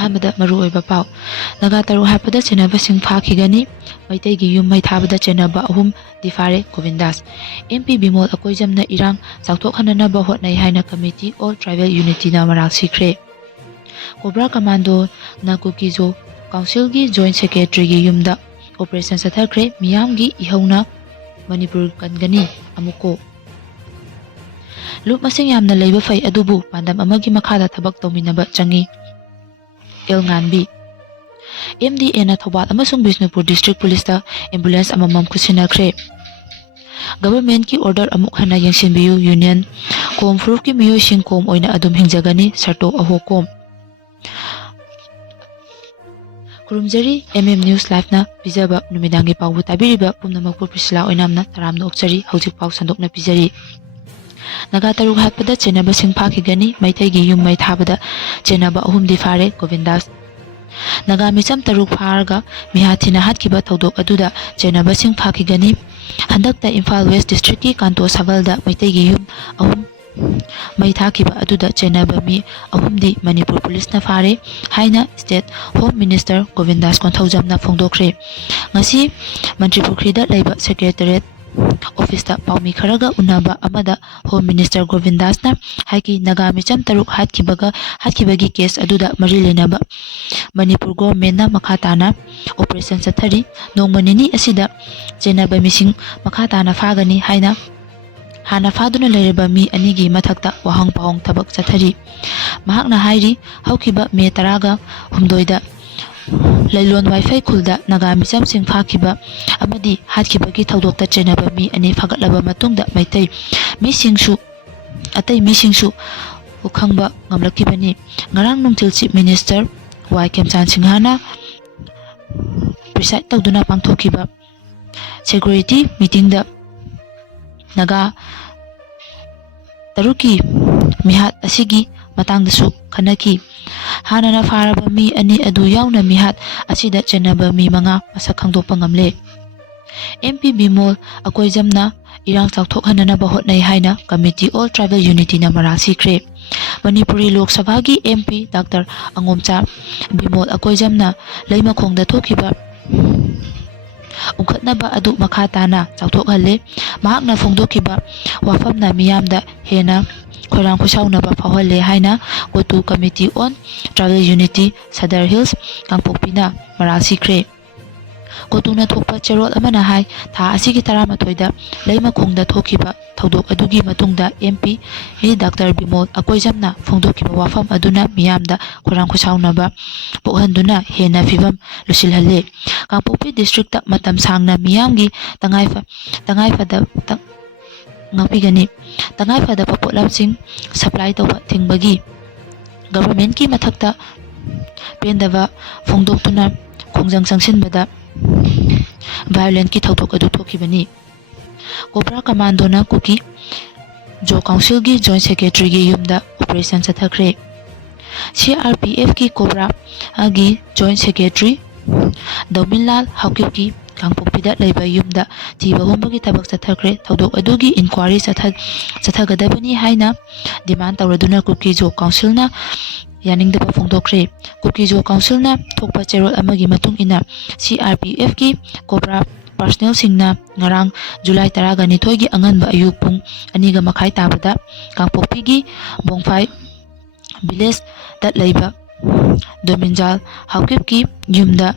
ꯑꯍꯥꯟꯕꯗ ꯃꯔꯨꯑꯣꯏꯕ ꯄꯥꯎ ꯅꯥꯒꯥ ꯇꯔꯨꯛ ꯍꯥꯠꯄꯗ ꯆꯦꯟꯅꯕꯁꯤꯡ ꯐꯥꯈꯤꯒꯅꯤ ꯃꯩꯇꯩꯒꯤ ꯌꯨꯝ ꯃꯩ ꯊꯥꯕꯗ ꯆꯦꯟꯅꯕ 3 ꯗꯤꯐꯥꯔꯦ ꯒꯣꯕꯤꯟꯗꯥꯁ MP ꯕꯤꯃꯣꯜ ꯑꯀꯣꯏꯖꯝꯅ ꯏꯔꯥꯡ ꯆꯥꯎꯊꯣꯛꯍꯟꯅꯕ ꯍꯣꯠꯅꯩ ꯍꯥꯏꯅ ꯀꯃꯤꯇꯤ ꯑꯣꯜ ꯇ꯭ꯔꯥꯏꯕꯦꯜ ꯌꯨꯅꯤꯇꯤꯅ ꯃꯔꯥꯜ ꯁꯤꯈ꯭ꯔꯦ ꯀꯣꯕ꯭ꯔꯥ ꯀꯃꯥꯟꯗꯣꯅ ꯀꯨꯀꯤꯖꯣ ꯀꯥꯎꯟꯁꯤꯜꯒꯤ ꯖꯣꯏꯟꯠ ꯁꯦꯀ꯭ꯔꯦꯇꯔꯤꯒꯤ ꯌꯨꯝꯗ ꯑꯣꯄꯔꯦꯁꯟ ꯆꯠꯊꯈ꯭ꯔꯦ ꯃꯤꯌꯥꯝꯒꯤ ꯏꯍꯧꯅ ꯃꯅꯤꯄꯨꯔ ꯀꯟꯒꯅꯤ ꯑꯃꯨꯛꯀꯣ ꯂꯨꯞ ꯃꯁꯤꯡ ꯌꯥꯝꯅ ꯂꯩꯕ ꯐꯩ ꯑꯗꯨꯕꯨ ꯄꯥꯟꯗꯝ ꯑꯃꯒꯤ ꯃꯈꯥꯗ ꯊꯕꯛ ꯇꯧꯃꯤꯟꯅꯕ ꯆꯪꯏ ꯏꯜꯉꯥꯟꯕꯤ MDAꯅ ꯊꯧꯕꯥꯜ ꯑꯃꯁꯨꯡ ꯕꯤꯁꯅꯨꯄꯨꯔ ꯗꯤꯁꯇ꯭ꯔꯤꯛ ꯄꯨꯂꯤꯁꯇ ꯑꯦꯝꯕꯨꯂꯦꯟꯁ ꯑꯃꯃꯝ ꯈꯨꯠꯁꯤꯟꯅꯈ꯭ꯔꯦ ꯒꯚꯔꯟꯃꯦꯟꯠꯀꯤ ꯑꯣꯔꯗꯔ ꯑꯃꯨꯛ ꯍꯟꯅ ꯌꯦꯡꯁꯤꯟꯕꯤꯌꯨ ꯌꯨꯅꯤꯌꯟ ꯀꯣꯝ ꯐꯨꯔꯨꯞꯀꯤ ꯃꯤꯑꯣꯏꯁꯤꯡ ꯀꯣꯝ ꯑꯣꯏꯅ ꯑꯗꯨꯝ ꯍꯤꯡꯖꯒꯅꯤ ꯁꯔꯇꯣ ꯑꯍꯣꯀꯣꯝ ꯈꯨꯔꯨꯝꯖꯔꯤ MM ꯅ꯭ꯌꯨꯁ ꯂꯥꯏꯚꯅ ꯄꯤꯖꯕ ꯅꯨꯃꯤꯗꯥꯡꯒꯤ ꯄꯥꯎꯕꯨ ꯇꯥꯕꯤꯔꯤꯕ ꯄꯨꯝꯅꯃꯛꯄꯨ ꯄ꯭ꯔꯤꯁꯤꯂꯥ ꯑꯣꯏꯅꯥꯝꯅ ꯇꯔꯥꯝꯅ ꯑꯣꯛꯆꯔꯤ ꯍꯧꯖꯤꯛ ꯄꯥꯎ ꯁꯟꯗꯣꯛꯅ ꯄꯤꯖꯔꯤ ꯅꯥꯒꯥ ꯇꯔꯨꯛ ꯍꯥꯠꯄꯗ ꯆꯦꯟꯅꯕꯁꯤꯡ ꯐꯥꯈꯤꯒꯅꯤ ꯃꯩꯇꯩꯒꯤ ꯌꯨꯝ ꯃꯩ ꯊꯥꯕꯗ ꯆꯦꯟꯅꯕ 3 ꯗꯤꯐꯥꯔꯦ ꯒꯣꯕꯤꯟꯗꯥꯁ ꯅꯥꯒꯥ ꯃꯤꯆꯝ 3 ꯐꯥꯔꯒ ꯃꯤꯍꯥꯊꯤꯅ ꯍꯥꯠꯈꯤꯕ ꯊꯧꯗꯣꯛ ꯑꯗꯨꯗ ꯆꯦꯟꯅꯕꯁꯤꯡ ꯐꯥꯈꯤꯒꯅꯤ ꯍꯟꯗꯛꯇ ꯏꯝꯐꯥꯜ ꯋꯦꯁꯠ ꯗꯤꯁꯇ꯭ꯔꯤꯛꯀꯤ ꯀꯥꯟꯇꯣ ꯁꯥꯕꯜꯗ ꯃꯩꯇꯩꯒꯤ ꯌꯨꯝ 3 ꯃꯩ ꯊꯥꯈꯤꯕ ꯑꯗꯨꯗ ꯆꯦꯟꯅꯕ ꯃꯤ 3ꯗꯤ ꯃꯅꯤꯄꯨꯔ ꯄꯨꯂꯤꯁꯅ ꯐꯥꯔꯦ ꯍꯥꯏꯅ ꯁ꯭ꯇꯦꯠ ꯍꯣꯝ ꯃꯤꯅꯤꯁꯇꯔ ꯒꯣꯕꯤꯟꯗꯥꯁ ꯀꯣꯟꯊꯧꯖꯝꯅ ꯐꯣꯡꯗꯣꯛꯈ꯭ꯔꯦ ꯉꯁꯤ ꯃꯟꯇ꯭ꯔꯤ ꯄꯨꯈ꯭ꯔꯤꯗ ꯂꯩꯕ ꯁꯦꯀ꯭ꯔꯦꯇꯔꯤꯌꯦꯠ ꯑꯣꯐꯤꯁꯇ ꯄꯥꯎꯃꯤ ꯈꯔꯒ ꯎꯅꯕ ꯑꯃꯗ ꯍꯣꯝ ꯃꯤꯅꯤꯁꯇꯔ ꯒꯣꯕꯤꯟꯗꯥꯁꯅ ꯍꯥꯏꯈꯤ ꯅꯥꯒꯥ ꯃꯤꯆꯝ 3 ꯍꯥꯠꯈꯤꯕꯒꯤ ꯀꯦꯁ ꯑꯗꯨꯗ ꯃꯔꯤ ꯂꯩꯅꯕ ꯃꯅꯤꯄꯨꯔ ꯒꯣꯚꯔꯟꯃꯦꯟꯠꯅ ꯃꯈꯥ ꯇꯥꯅ ꯑꯣꯄꯔꯦꯁꯟ ꯆꯠꯊꯔꯤ ꯅꯣꯡꯃ ꯅꯤꯅꯤ ꯑꯁꯤꯗ ꯆꯦꯟꯅꯕ ꯃꯤꯁꯤꯡ ꯃꯈꯥ ꯇꯥꯅ ꯐꯥꯒꯅꯤ ꯍꯥꯏꯅ ꯍꯥꯟꯅ ꯐꯥꯗꯨꯅ ꯂꯩꯔꯕ ꯃꯤ 2ꯒꯤ ꯃꯊꯛꯇ ꯋꯥꯍꯪ ꯄꯥꯎꯍꯪ ꯊꯕꯛ ꯆꯠꯊꯔꯤ ꯃꯍꯥꯛꯅ ꯍꯥꯏꯔꯤ ꯍꯧꯈꯤꯕ ꯃꯦ 18ꯗ ꯂꯩꯂꯣꯟ ꯋꯥꯏꯐꯩ ꯈꯨꯜꯗ ꯅꯥꯒꯥ ꯃꯤꯆꯝꯁꯤꯡ ꯐꯥꯈꯤꯕ ꯑꯃꯗꯤ ꯍꯥꯠꯈꯤꯕꯒꯤ ꯊꯧꯗꯣꯛꯇ ꯆꯦꯟꯅꯕ ꯃꯤ 2 ꯐꯒꯠꯂꯕ ꯃꯇꯨꯡꯗ ꯑꯇꯩ ꯃꯤꯁꯤꯡꯁꯨ ꯈꯪꯕ ꯉꯝꯂꯛꯈꯤꯕꯅꯤ ꯉꯔꯥꯡ ꯅꯨꯡꯊꯤꯜ ꯆꯤꯐ ꯃꯤꯅꯤꯁꯇꯔ ꯋꯥꯏ ꯈꯦꯝꯆꯥꯟ ꯁꯤꯡꯍꯅ ꯄ꯭ꯔꯤꯁꯥꯏꯗ ꯇꯧꯗꯨꯅ ꯄꯥꯡꯊꯣꯛꯈꯤꯕ ꯁꯦꯀ꯭ꯌꯨꯔꯤꯇꯤ ꯃꯤꯇꯤꯡꯗ ꯅꯥꯒꯥ 3ꯀꯤ ꯃꯤꯍꯥꯠ ꯑꯁꯤꯒꯤ ꯃꯇꯥꯡꯗꯁꯨ ꯈꯟꯅꯈꯤ ꯍꯥꯟꯅꯅ ꯐꯥꯔꯕ ꯃꯤ 2 ꯑꯗꯨ ꯌꯥꯎꯅ ꯃꯤꯍꯥꯠ ꯑꯁꯤꯗ ꯆꯦꯟꯅꯕ ꯃꯤ 5 ꯃꯁꯛ ꯈꯪꯗꯣꯛꯄ ꯉꯝꯂꯦ MP ꯕꯤꯃꯣꯜ ꯑꯀꯣꯏꯖꯝꯅ ꯏꯔꯥꯡ ꯆꯥꯎꯊꯣꯛꯍꯟꯅꯕ ꯍꯣꯠꯅꯩ ꯍꯥꯏꯅ ꯀꯃꯤꯇꯤ ꯑꯣꯜ ꯇ꯭ꯔꯥꯏꯕꯦꯜ ꯌꯨꯅꯤꯇꯤꯅ ꯃꯔꯥꯜ ꯁꯤꯈ꯭ꯔꯦ ꯃꯅꯤꯄꯨꯔꯤ ꯂꯣꯛ ꯁꯚꯥꯒꯤ MP ꯗꯥꯛꯇꯔ ꯑꯉꯣꯝꯆꯥ ꯕꯤꯃꯣꯜ ꯑꯀꯣꯏꯖꯝꯅ ꯂꯩꯃꯈꯣꯡꯗ ꯊꯣꯛꯈꯤꯕ ꯎꯪꯈꯠꯅꯕ ꯑꯗꯨ ꯃꯈꯥ ꯇꯥꯅ ꯆꯥꯎꯊꯣꯛꯍꯜꯂꯦ ꯃꯍꯥꯛꯅ ꯐꯣꯡꯗꯣꯛꯈꯤꯕ ꯋꯥꯐꯝꯅ ꯃꯤꯌꯥꯝꯗ ꯍꯦꯟꯅ ꯈꯣꯏꯔꯥꯡ ꯈꯣꯏꯁꯥꯎꯅꯕ ꯐꯥꯎꯍꯜꯂꯦ ꯍꯥꯏꯅ ꯀꯣꯇꯨ ꯀꯃꯤꯇꯤ ꯑꯣꯟ ꯇ꯭ꯔꯥꯏꯕꯦꯜ ꯌꯨꯅꯤꯇꯤ ꯁꯗꯔ ꯍꯤꯜꯁ ꯀꯥꯡꯄꯣꯛꯄꯤꯅ ꯃꯔꯥꯜ ꯁꯤꯈ꯭ꯔꯦ ꯀꯣꯇꯨꯅ ꯊꯣꯛꯄ ꯆꯦꯔꯣꯜ ꯑꯃꯅ ꯍꯥꯏ ꯊꯥ ꯑꯁꯤꯒꯤ 18ꯗ ꯂꯩꯃꯈꯣꯡꯗ ꯊꯣꯛꯈꯤꯕ ꯊꯧꯗꯣꯛ ꯑꯗꯨꯒꯤ ꯃꯇꯨꯡꯗ MP ꯗꯥꯛꯇꯔ ꯕꯤꯃꯣꯜ ꯑꯀꯣꯏꯖꯝꯅ ꯐꯣꯡꯗꯣꯛꯈꯤꯕ ꯋꯥꯐꯝ ꯑꯗꯨꯅ ꯃꯤꯌꯥꯝꯗ ꯈꯣꯏꯔꯥꯡ ꯈꯣꯏꯁꯥꯎꯅꯕ ꯄꯣꯛꯍꯟꯗꯨꯅ ꯍꯦꯟꯅ ꯐꯤꯚꯝ ꯂꯨꯁꯤꯜꯍꯜꯂꯦ ꯀꯥꯡꯄꯣꯛꯄꯤ ꯗꯤꯁꯇ꯭ꯔꯤꯛꯇ ꯃꯇꯝ ꯁꯥꯡꯅ ꯃꯤꯌꯥꯝꯒꯤ ꯇꯉꯥꯏꯐꯗꯕ ꯄꯣꯠꯂꯝꯁꯤꯡ ꯁꯄ꯭ꯂꯥꯏ ꯇꯧꯕ ꯊꯤꯡꯕꯒꯤ ꯒꯚꯔꯟꯃꯦꯟꯠꯀꯤ ꯃꯊꯛꯇ ꯄꯦꯟꯗꯕ ꯐꯣꯡꯗꯣꯛꯇꯨꯅ ꯈꯣꯡꯖꯪ ꯆꯪꯁꯤꯟꯕꯗ ꯚꯥꯏꯑꯣꯂꯦꯟꯠꯀꯤ ꯊꯧꯗꯣꯛ ꯑꯗꯨ ꯊꯣꯛꯈꯤꯕꯅꯤ ꯀꯣꯕ꯭ꯔꯥ ꯀꯃꯥꯟꯗꯣꯅ ꯀꯨꯀꯤ ꯖꯣ ꯀꯥꯎꯟꯁꯤꯜꯒꯤ ꯖꯣꯏꯟꯠ ꯁꯦꯀ꯭ꯔꯦꯇꯔꯤꯒꯤ ꯌꯨꯝꯗ ꯑꯣꯄꯔꯦꯁꯟ ꯆꯠꯊꯈ꯭ꯔꯦ CRPFꯀꯤ ꯀꯣꯕ꯭ꯔꯥꯒꯤ ꯖꯣꯏꯟꯠ ꯁꯦꯀ꯭ꯔꯦꯇꯔꯤ ꯗꯧꯃꯤꯟꯂꯥꯜ ꯍꯥꯎꯀꯤꯞꯀꯤ ꯀꯥꯡꯄꯣꯛꯄꯤꯗ ꯂꯩꯕ ꯌꯨꯝꯗ ꯊꯤꯕ ꯍꯨꯝꯕꯒꯤ ꯊꯕꯛ ꯆꯠꯊꯈ꯭ꯔꯦ ꯊꯧꯗꯣꯛ ꯑꯗꯨꯒꯤ ꯏꯟꯀ꯭ꯋꯥꯔꯤ ꯆꯠꯊꯒꯗꯕꯅꯤ ꯍꯥꯏꯅ ꯗꯤꯃꯥꯟ ꯇꯧꯔꯗꯨꯅ ꯀꯨꯀꯤ ꯖꯣ ꯀꯥꯎꯟꯁꯤꯜꯅ ꯌꯥꯅꯤꯡꯗꯕ ꯐꯣꯡꯗꯣꯛꯈ꯭ꯔꯦ ꯀꯨꯀꯤ ꯖꯣ ꯀꯥꯎꯟꯁꯤꯜꯅ ꯊꯣꯛꯄ ꯆꯦꯔꯣꯜ ꯑꯃꯒꯤ ꯃꯇꯨꯡ ꯏꯟꯅ CRPFꯀꯤ ꯀꯣꯕ꯭ꯔꯥ ꯄꯥꯔꯁꯣꯅꯦꯜꯁꯤꯡꯅ ꯉꯔꯥꯡ ꯖꯨꯂꯥꯏ 12ꯒꯤ ꯑꯉꯟꯕ ꯑꯌꯨꯛ ꯄꯨꯡ 2:30 ꯇꯥꯕꯗ ꯀꯥꯡꯄꯣꯛꯄꯤꯒꯤ ꯕꯣꯡꯐꯥꯏ ꯚꯤꯂꯦꯖꯗ ꯂꯩꯕ ꯗꯣꯃꯤꯟꯖꯥꯜ ꯍꯥꯎꯀꯤꯞꯀꯤ ꯌꯨꯝꯗ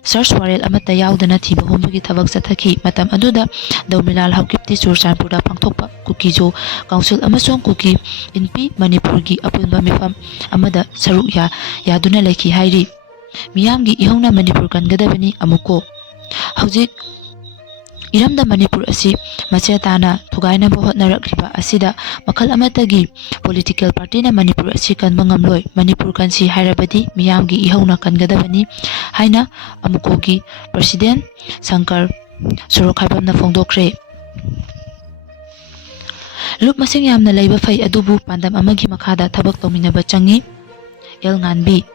ꯁꯔꯆ ꯋꯥꯔꯦꯜ ꯑꯃꯠꯇ ꯌꯥꯎꯗꯅ ꯊꯤꯕ ꯍꯨꯝꯕꯒꯤ ꯊꯕꯛ ꯆꯠꯊꯈꯤ ꯃꯇꯝ ꯑꯗꯨꯗ ꯗꯧꯃꯤꯟꯂꯥꯜ ꯍꯥꯎꯀꯤꯞꯇꯤ ꯆꯨꯔꯆꯥꯟꯄꯨꯔꯗ ꯄꯥꯡꯊꯣꯛꯄ ꯀꯨꯀꯤ ꯖꯣ ꯀꯥꯎꯟꯁꯤꯜ ꯑꯃꯁꯨꯡ ꯀꯨꯀꯤ ꯏꯟꯄꯤ ꯃꯅꯤꯄꯨꯔꯒꯤ ꯑꯄꯨꯟꯕ ꯃꯤꯐꯝ ꯑꯃꯗ ꯁꯔꯨꯛ ꯌꯥꯗꯨꯅ ꯂꯩꯈꯤ ꯍꯥꯏꯔꯤ ꯃꯤꯌꯥꯝꯒꯤ ꯏꯍꯧꯅ ꯃꯅꯤꯄꯨꯔ ꯀꯟꯒꯗꯕꯅꯤ ꯑꯃꯨꯛꯀꯣ ꯍꯧꯖꯤꯛ ꯏꯔꯝꯗꯝ ꯃꯅꯤꯄꯨꯔ ꯑꯁꯤ ꯃꯆꯦ ꯇꯥꯅ ꯊꯨꯒꯥꯏꯅꯕ ꯍꯣꯠꯅꯔꯛꯂꯤꯕ ꯑꯁꯤꯗ ꯃꯈꯜ ꯑꯃꯠꯇꯒꯤ ꯄꯣꯂꯤꯇꯤꯀꯦꯜ ꯄꯥꯔꯇꯤꯅ ꯃꯅꯤꯄꯨꯔ ꯑꯁꯤ ꯀꯟꯕ ꯉꯝꯂꯣꯏ ꯃꯅꯤꯄꯨꯔ ꯀꯟꯁꯤ ꯍꯥꯏꯔꯕꯗꯤ ꯃꯤꯌꯥꯝꯒꯤ ꯏꯍꯧꯅ ꯀꯟꯒꯗꯕꯅꯤ ꯍꯥꯏꯅ ꯑꯃꯨꯀꯣꯒꯤ ꯄ꯭ꯔꯁꯤꯗꯦꯟꯠ ꯁꯪꯀꯔ ꯁꯣꯔꯣꯛꯈꯥꯏꯕꯝꯅ ꯐꯣꯡꯗꯣꯛꯈ꯭ꯔꯦ ꯂꯨꯞ ꯃꯁꯤꯡ ꯌꯥꯝꯅ ꯂꯩꯕ ꯐꯩ ꯑꯗꯨꯕꯨ ꯄꯥꯟꯗꯝ ꯑꯃꯒꯤ ꯃꯈꯥꯗ ꯊꯕꯛ ꯇꯧꯃꯤꯟꯅꯕ ꯆꯪꯏ ꯏꯜꯉꯥꯟꯕꯤ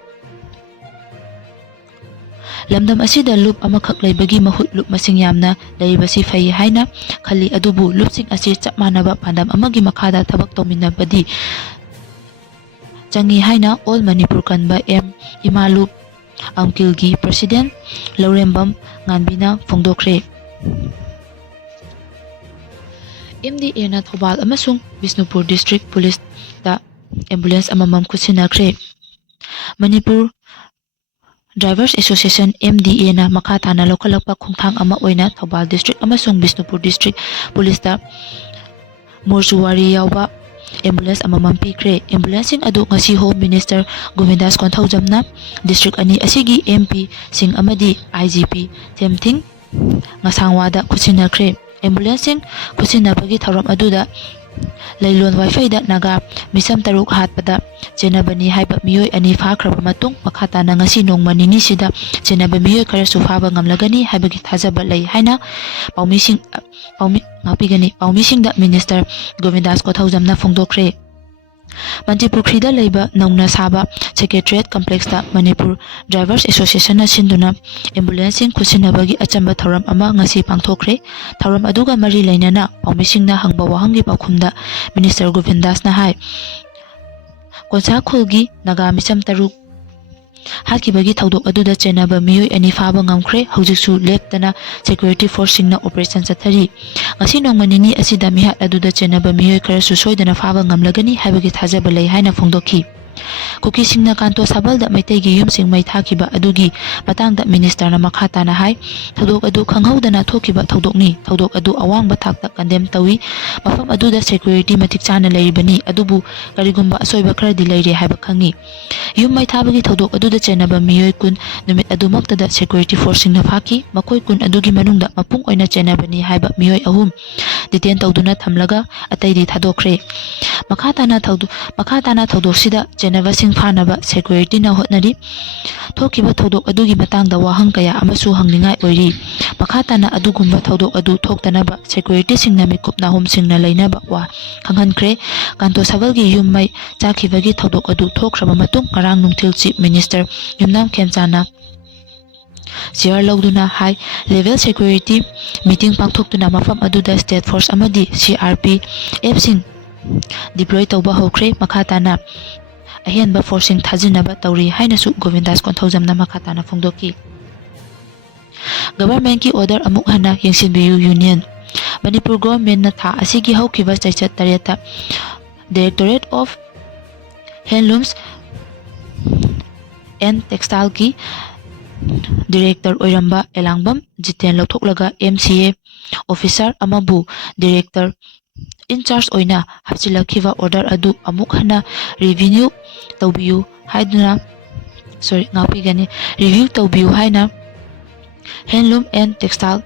ꯂꯝꯗꯝ ꯑꯁꯤꯗ ꯂꯨꯞ ꯑꯃꯈꯛ ꯂꯩꯕꯒꯤ ꯃꯍꯨꯠ ꯂꯨꯞ ꯃꯁꯤꯡ ꯌꯥꯝꯅ ꯂꯩꯔꯤꯕꯁꯤ ꯐꯩ ꯍꯥꯏꯅ ꯈꯜꯂꯤ ꯑꯗꯨꯕꯨ ꯂꯨꯞꯁꯤꯡ ꯑꯁꯤ ꯆꯞ ꯃꯥꯟꯅꯕ ꯄꯥꯟꯗꯝ ꯑꯃꯒꯤ ꯃꯈꯥꯗ ꯊꯕꯛ ꯇꯧꯃꯤꯟꯅꯕꯗꯤ changi haina All Manipur kanba M Imalup Amkilgi President Laurembam Nganbina phongdokre. MDA na Thobal amasung Bisnupur District Police da ambulance amamam khusinakre. Manipur Drivers Association MDA na makha tana lokalakpa khongthang ama oina Thobal District amasung Bisnupur District Police da mortuary yawba ambulance amamam pikre. Ambulancing adu ngasi Home Minister Govindas Konthaujamna District ani asigi MP sing amadi IGP Themthing ngasangwada khusinakre. Ambulancing khusinabagi thauram aduda Lailon Wi-Fi da naga misam taruk hatpada chenabani haiba miyoi ani fakhraba matung makhata na ngasi nongma nini sida chenaba miyoi khara sufaba ngamlagani haibagi thajaba lei haina paumising da Minister Govindas Konthaujamna phongdokre. Manipur Khida leiba nauna saba Secretariat Complex da Manipur Drivers Association na sinduna ambulancing khusinabagi achamba thauram ama ngasi pangthokre. Thauram aduga mari leinana paumising na hangba wahangi pakhumda Minister Govindas na hai konsa khulgi naga misam taruk hakibagi thaudok aduda chenaba miyoi ani faba ngamkhre. Hojiksu leptana security force singna operation chathari. Ngasi nongmanini asida mihat aduda chenaba miyoi khara su soidana faba ngamlagani haibagi thajaba lei haina phongdokhi. Kuki singna kanto sabal da maitai gi yum sing mai thakiba adugi matang da minister na makha tana hai thodok adu khanghaudana thokiba thodokni. Thodok adu awang ba thak ta condemn tawi mafam adu da security matik chana leibani adubu karigumba asoiba khara di leire haiba khangi. Yum mai thabagi thodok adu da chenaba miyoi kun numit adu makta da security force sing na phaki makoi kun adugi manungda mapung oina chenabani haiba miyoi ahum detain tawduna thamlaga ataidi thadokre. Makha tana thodok sida chenaba sing phanaba security na hotnari thokiba thodok adugi matangda wahang kaya amasu hangningai oiri. Makha tana adugumba thodok adu thoktanaba security sing na mikup na hom sing na leinaba wa khanghankre. Kanto sabalgi yum mai chakhibagi thodok adu thokraba matung ngarang nungthil Chief Minister Yumnam Khemchana Sir Lauduna High Level Security Meeting pangthoktuna mafam aduda State Force amadi CRP F-sing deploy tawba hokre. Makha tana ahianba forcing thajinaba tawri haina su Govindas Konthaujamna makha tana phongdoki. Government ki order amuk hana yengsinbiyu Union. Manipur government na tha asigi haukiba chaichat tareta Directorate of Handlooms and Textile ki Director oiramba Elangbam Jiten lauthoklaga MCA officer amabu Director in charge oina hapchilakhiba order adu amuk hana review tawbiyu haiduna review tawbiyu haina Handloom and Textile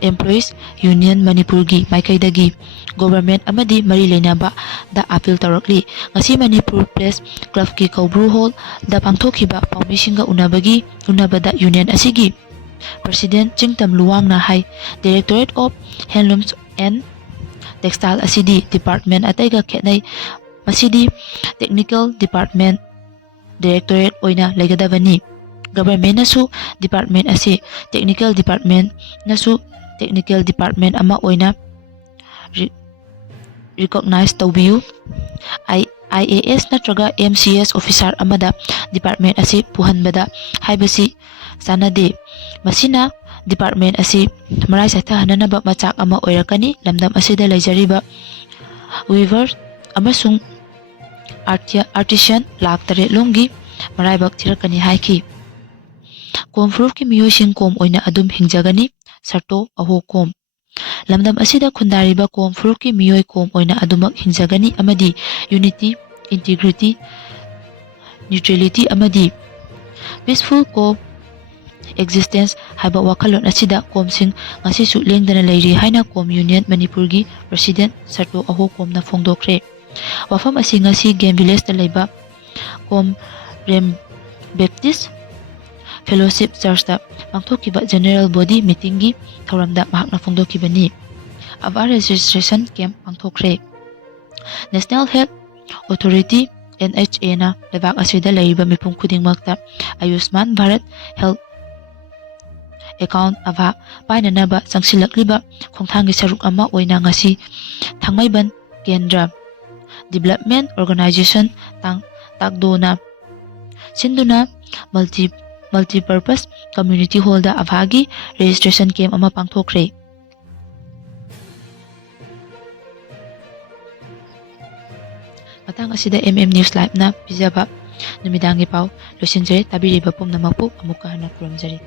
Employees Union Manipur gi maikaidagi government amadi mari leinaba da appeal tarakli. Ngasi Manipur Press Club ki Kaubru Hall da pangthokiba paumisingga unabada union asigi President Chingtam Luwang na hai Directorate of Handlooms and Textile asidi department ataiga khetnai masidi Technical Department Directorate oina legadabani. Government nasu department asi Technical Department nasu Technical Department ama oina recognize tawbiyu. IAS natraga MCS officer amada department asi puhanbada haibasi sanade. Masina department asi marai satha hananaba machak ama oirakani. Lamdam asida leijariba weaver amasung artisan laktare longi maraibak thirakani haiki. Komfruf ki miyosing kom oina adum hingjagani sarto aho kom. Lamdam asida khundariba komfruf ki miyoi kom oina adumak hingjagani amadi unity, integrity, neutrality amadi peaceful co existence haiba wakalon asida komsing ngasi su lengdana leiri haina kom Union Manipur gi President sarto aho kom na phongdokre. Wafam asi ngasi Game Village da leiba kom Rem Baptist Fellowship Church da pangthokiba General Body Meeting gi thauramda mahakna phongdokibani. Ava registration camp pangthokre. National Health Authority NHA na lebak asida leiba mipum khudingmakta Ayushman Bharat Health account ava painanaba sangsilakliba khongthangi saruk ama oina ngasi Thangmaiban Kendra Development Organization ꯇꯥꯛꯗꯣꯅ ꯁꯤꯟꯗꯨꯅ multipurpose community ꯍꯣꯜꯗ ꯑꯚꯥꯒꯤ registration camp ꯑꯃ ꯄꯥꯡꯊꯣꯛꯈ꯭ꯔꯦ꯫ ꯃꯇꯥꯡ ꯑꯁꯤꯗ news ꯂꯥꯏꯚꯅ ꯄꯤꯖꯕ ꯅꯨꯃꯤꯗꯥꯡꯒꯤ ꯄꯥꯎ ꯂꯣꯏꯁꯤꯟꯖꯔꯦ꯫ ꯇꯥꯕꯤꯔꯤꯕ ꯄꯨꯝꯅꯃꯛꯄꯨ ꯑꯃꯨꯛꯀ ꯍꯟꯅ ꯈꯨꯔꯨꯝꯖꯔꯤ꯫